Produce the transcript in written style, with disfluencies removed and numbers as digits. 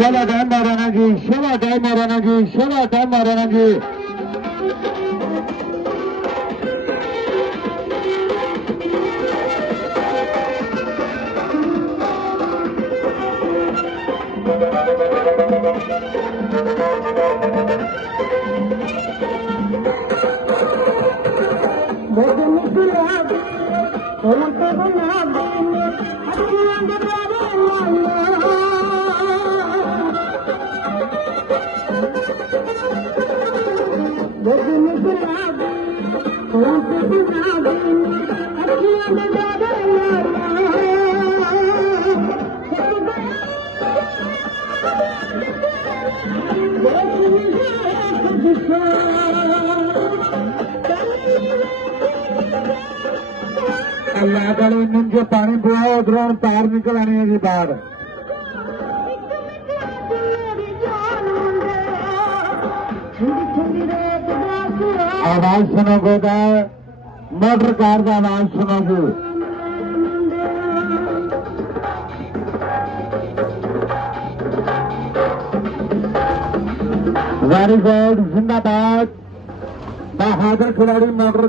शाला टाइम माराना की शाला टाइम माराना की शाला टाइम माराना की अल्लाह का नीचे पानी बुआ उधरों तार निकल आनी है जी बाहर आवाज सुनोगे तो मोटर कार का आवाज सुनोगे वेरी गुड जिंदाबाद बहादुर खिलाड़ी मोटर